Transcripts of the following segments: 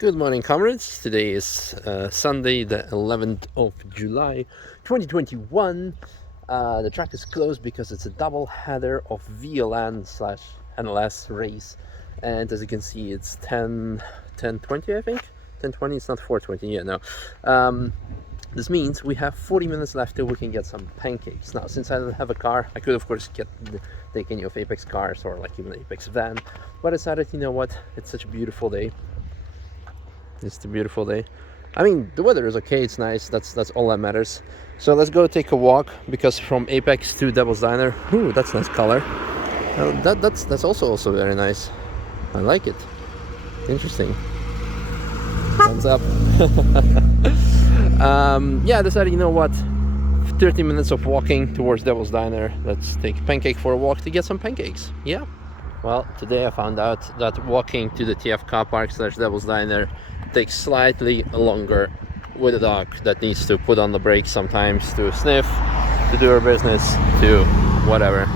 Good morning, comrades. Today is Sunday, the 11th of July, 2021. The track is closed because it's a double header of VLN/NLS race, and as you can see, it's 10:20, I think. 10:20. It's not 4:20 yet. No. This means we have 40 minutes left till we can get some pancakes. Now, since I don't have a car, I could of course take any of Apex cars or like even Apex van, but I decided, you know what? It's such a beautiful day. It's a beautiful day. I mean, the weather is okay, it's nice, that's all that matters. So let's go take a walk, because from Apex to Devil's Diner, ooh, that's nice color. That's also very nice. I like it. Interesting. Thumbs up. Yeah, I decided, you know what? 30 minutes of walking towards Devil's Diner. Let's take Pancake for a walk to get some pancakes. Yeah. Well, today I found out that walking to the TF car park / Devil's Diner takes slightly longer with a dog that needs to put on the brakes sometimes, to sniff, to do her business, to whatever.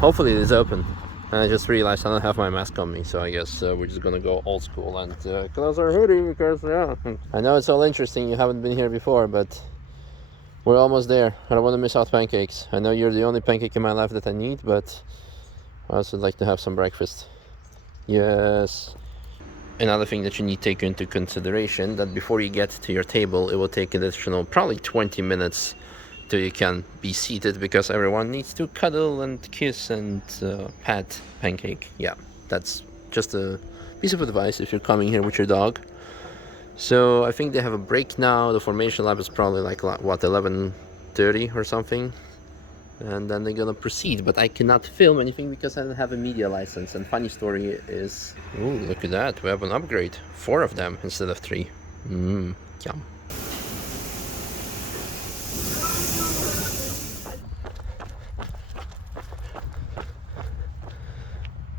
Hopefully it is open. And I just realized I don't have my mask on me, so I guess we're just gonna go old school and close our hoodie, because yeah. I know it's all interesting, you haven't been here before, but we're almost there. I don't want to miss out pancakes. I know you're the only pancake in my life that I need, but I also like to have some breakfast. Yes. Another thing that you need to take into consideration, that before you get to your table, it will take an additional probably 20 minutes till you can be seated, because everyone needs to cuddle and kiss and pat Pancake. Yeah, that's just a piece of advice if you're coming here with your dog. So I think they have a break now. The formation lap is probably like what, 11:30 or something, and then they're gonna proceed. But I cannot film anything because I don't have a media license. And funny story is, ooh, look at that, we have an upgrade, 4 of them instead of 3. Yum.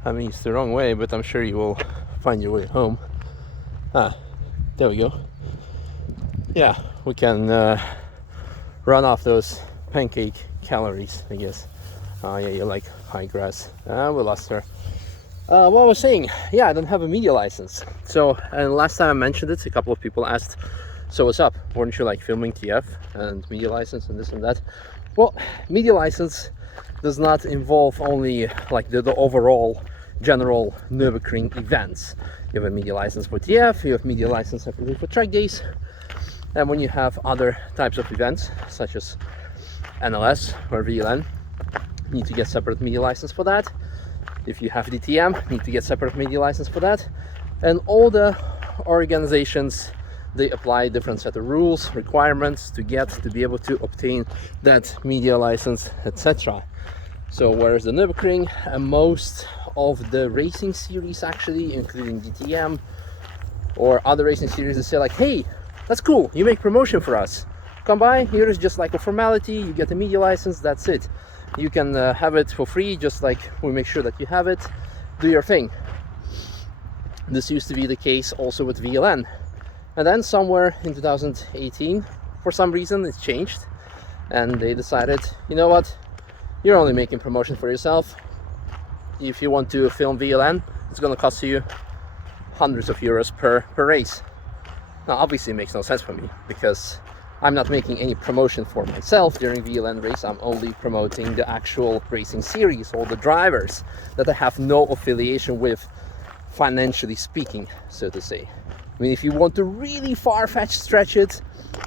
I mean, it's the wrong way, but I'm sure you will find your way home. There we go. Yeah, we can run off those pancake calories, I guess. Oh yeah, you like high grass. We lost her. What I was saying, yeah, I don't have a media license. So, and last time I mentioned it, a couple of people asked, so what's up? Weren't you like filming TF and media license and this and that? Well, media license does not involve only like the overall general Nürburgring events. You have a media license for TF, you have media license separately for track days, and when you have other types of events such as NLS or VLN, you need to get separate media license for that. If you have DTM, you need to get separate media license for that. And all the organizations, they apply different set of rules, requirements to be able to obtain that media license, etc. So whereas the Nürburgring and most of the racing series, actually including DTM or other racing series, they say like, hey, that's cool, you make promotion for us, come by, here is just like a formality, you get a media license, that's it. You can have it for free, just like we make sure that you have it, do your thing. This used to be the case also with VLN. And then somewhere in 2018, for some reason it changed, and they decided, you know what, you're only making promotion for yourself. If you want to film VLN, it's going to cost you hundreds of euros per race. Now obviously it makes no sense for me, because I'm not making any promotion for myself during VLN race. I'm only promoting the actual racing series, all the drivers that I have no affiliation with, financially speaking, so to say. I mean, if you want to really far-fetched stretch it,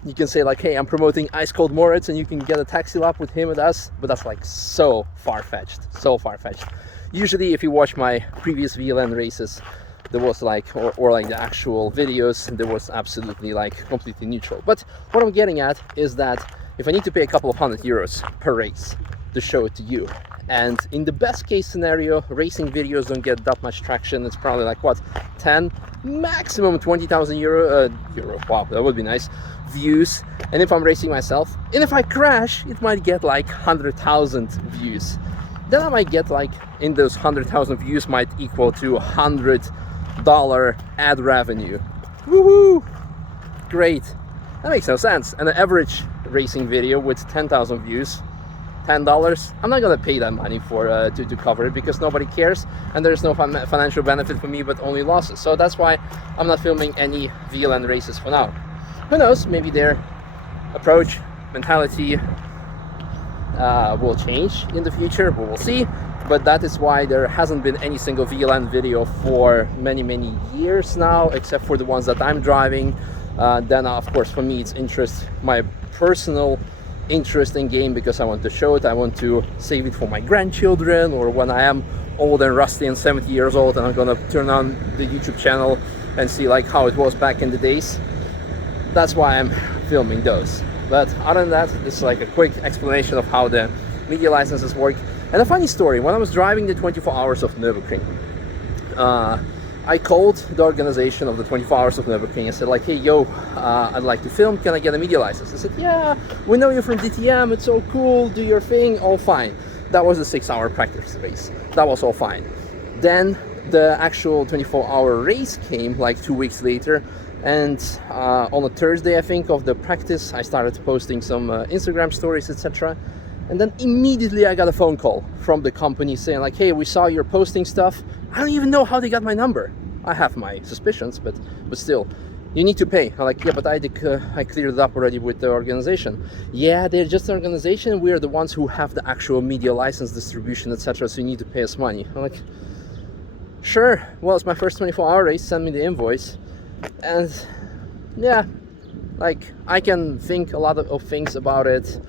you can say like, hey, I'm promoting Ice Cold Moritz and you can get a taxi lap with him and us, but that's like so far-fetched, so far-fetched. Usually if you watch my previous VLN races, there was like, or like the actual videos, there was absolutely like completely neutral. But what I'm getting at is that if I need to pay a couple of €100 per race to show it to you, and in the best case scenario, racing videos don't get that much traction, it's probably like what, 10, maximum 20,000 euro, wow, that would be nice, views. And if I'm racing myself, and if I crash, it might get like 100,000 views. Then I might get like, in those 100,000 views might equal to $100 ad revenue. Woohoo! Great. That makes no sense. And an average racing video with 10,000 views $10. I'm not gonna pay that money for to cover it, because nobody cares, and there's no financial benefit for me, but only losses. So that's why I'm not filming any VLN races for now. Who knows, maybe their approach, mentality will change in the future. We will see. But that is why there hasn't been any single VLN video for many years now, except for the ones that I'm driving. Then of course for me it's my personal interest in game, because I want to show it. I want to save it for my grandchildren, or when I am old and rusty and 70 years old and I'm gonna turn on the YouTube channel and see like how it was back in the days. That's why I'm filming those. But other than that, it's like a quick explanation of how the media licenses work. And a funny story, when I was driving the 24 hours of Nürburgring, I called the organization of the 24 hours of Nürburgring and said like, hey, yo, I'd like to film, can I get a media license? They said, yeah, we know you're from DTM, it's so cool, do your thing, all fine. That was the 6-hour practice race, that was all fine. Then the actual 24-hour race came like 2 weeks later, and on a Thursday, I think, of the practice, I started posting some Instagram stories, etc. And then immediately I got a phone call from the company saying like, hey, we saw you're posting stuff. I don't even know how they got my number. I have my suspicions, but still, you need to pay. I'm like, yeah, but I cleared it up already with the organization. Yeah, they're just an organization. We are the ones who have the actual media license distribution, etc. So you need to pay us money. I'm like, sure. Well, it's my first 24-hour race. Send me the invoice. And yeah, like I can think a lot of things about it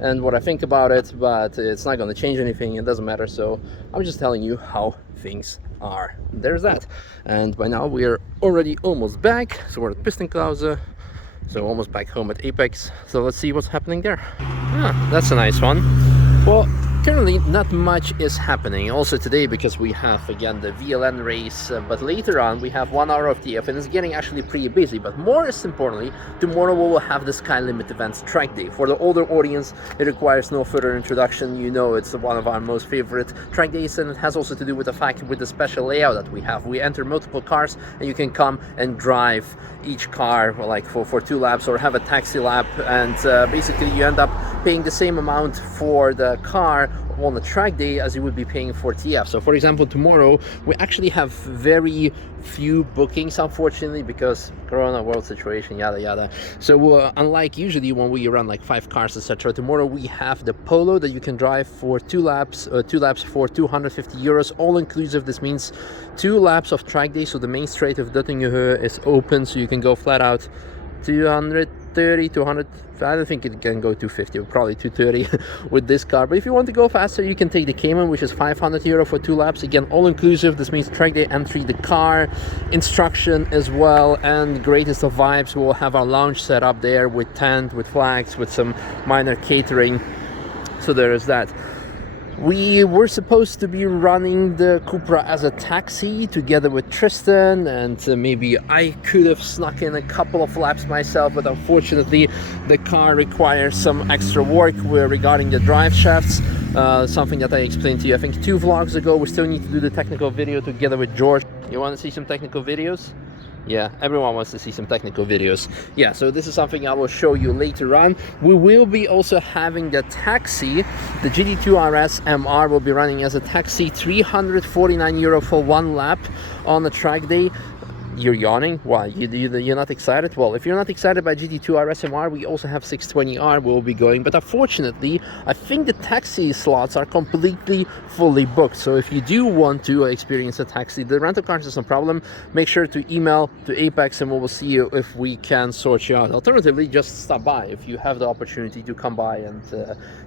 and what I think about it, but it's not going to change anything. It doesn't matter. So I'm just telling you how things are. There's that. And by now we are already almost back. So we're at Pistenklause, so almost back home at Apex. So let's see what's happening there. Ah, that's a nice one. Well, currently not much is happening also today, because we have again the VLN race, but later on we have 1 hour of TF, and it's getting actually pretty busy. But more importantly, tomorrow we will have the Sky Limit events track day. For the older audience, it requires no further introduction. You know, it's one of our most favorite track days, and it has also to do with the fact with the special layout that we have. We enter multiple cars and you can come and drive each car like for 2 laps or have a taxi lap, and basically you end up paying the same amount for the car on the track day as you would be paying for TF. So for example, tomorrow we actually have very few bookings, unfortunately, because corona, world situation, yada yada. So unlike usually when we run like 5 cars, etc., tomorrow we have the Polo that you can drive for 2 laps, 2 laps for 250 euros, all inclusive. This means 2 laps of track day. So the main straight of Döttingenhöhe is open, so you can go flat out 230, 200. I don't think it can go 250, probably 230 with this car. But if you want to go faster, you can take the Cayman, which is 500 euro for 2 laps. Again, all inclusive. This means track day entry, the car, instruction as well, and greatest of vibes. We'll have our lounge set up there with tent, with flags, with some minor catering. So there is that. We were supposed to be running the Cupra as a taxi together with Tristan, and maybe I could have snuck in a couple of laps myself, but unfortunately the car requires some extra work regarding the drive shafts, something that I explained to you I think 2 vlogs ago. We still need to do the technical video together with George. You want to see some technical videos? Yeah, everyone wants to see some technical videos. Yeah, so this is something I will show you later on. We will be also having the taxi. The GT2 RS MR will be running as a taxi, 349 euro for 1 lap on the track day. You're yawning? Why? You're not excited? Well, if you're not excited by GT2 RS MR, we also have 620R we'll be going. But unfortunately, I think the taxi slots are completely fully booked. So if you do want to experience a taxi, the rental cars is no problem. Make sure to email to Apex and we will see you if we can sort you out. Alternatively, just stop by if you have the opportunity to come by and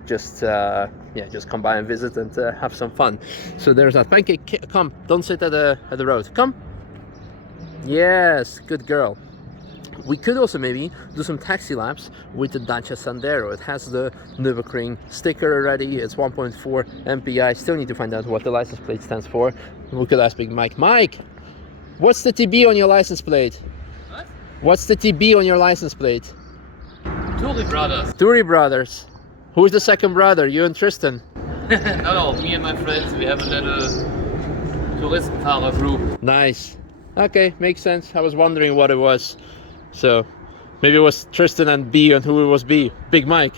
just come by and visit and have some fun. So there's that. Pancake, come, don't sit at the road. Come. Yes, good girl. We could also maybe do some taxi laps with the Dacia Sandero. It has the Nürburgring sticker already. It's 1.4 MPI. Still need to find out what the license plate stands for. We could ask Big Mike. Mike, what's the TB on your license plate? What? What's the TB on your license plate? Turi Brothers. Turi Brothers. Who's the second brother? You and Tristan? No, me and my friends, we have a little Touristenfahrer group. Nice. Okay, makes sense. I was wondering what it was. So maybe it was Tristan and B, and who it was B? Big Mike.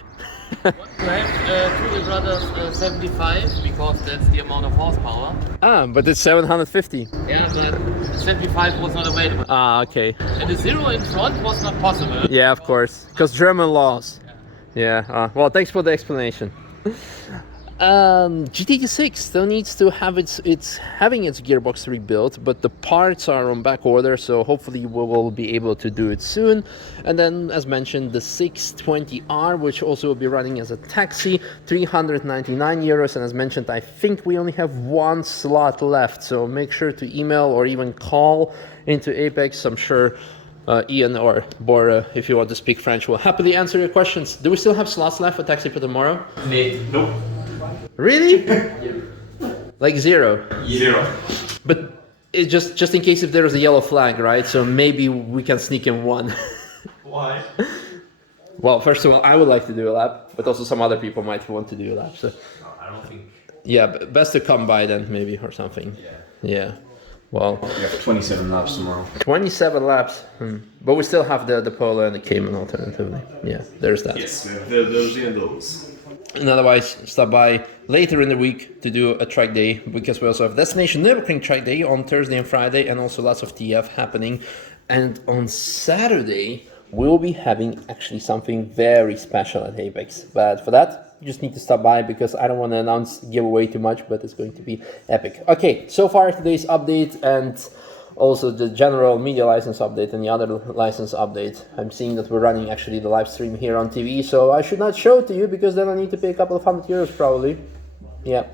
You have Turi rather 75 because that's the amount of horsepower. Ah, but it's 750. Yeah, but 75 was not available. Ah, okay. And the 0 in front was not possible. Yeah, of course, because German laws. Yeah. Well, thanks for the explanation. GT6 still needs to have it's having its gearbox rebuilt, but the parts are on back order, so hopefully we will be able to do it soon. And then, as mentioned, the 620R, which also will be running as a taxi, 399 euros. And as mentioned, I think we only have one slot left, so make sure to email or even call into Apex. I'm sure Ian or Bora, if you want to speak French, will happily answer your questions. Do we still have slots left for taxi for tomorrow? Nope. Really? Like 0? 0. But it just in case if there is a yellow flag, right? So maybe we can sneak in one. Why? Well, first of all, I would like to do a lap, but also some other people might want to do a lap. So No, I don't think. yeah, best to come by then maybe or something. Yeah. Well, We have 27 laps tomorrow. 27 laps. But we still have the Polo and the Cayman alternatively. Yeah, there's that. Yes, those and those. And otherwise, stop by later in the week to do a track day, because we also have Destination Nürburgring track day on Thursday and Friday, and also lots of TF happening. And on Saturday, we'll be having actually something very special at Apex. But for that, you just need to stop by, because I don't want to give away too much, but it's going to be epic. Okay, so far today's update and also the general media license update and the other license update. I'm seeing that we're running actually the live stream here on TV, so I should not show it to you, because then I need to pay a couple of €100 probably. Yeah.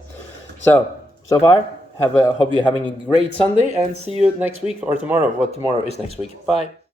So far, hope you're having a great Sunday, and see you next week or tomorrow. What tomorrow is next week. Bye.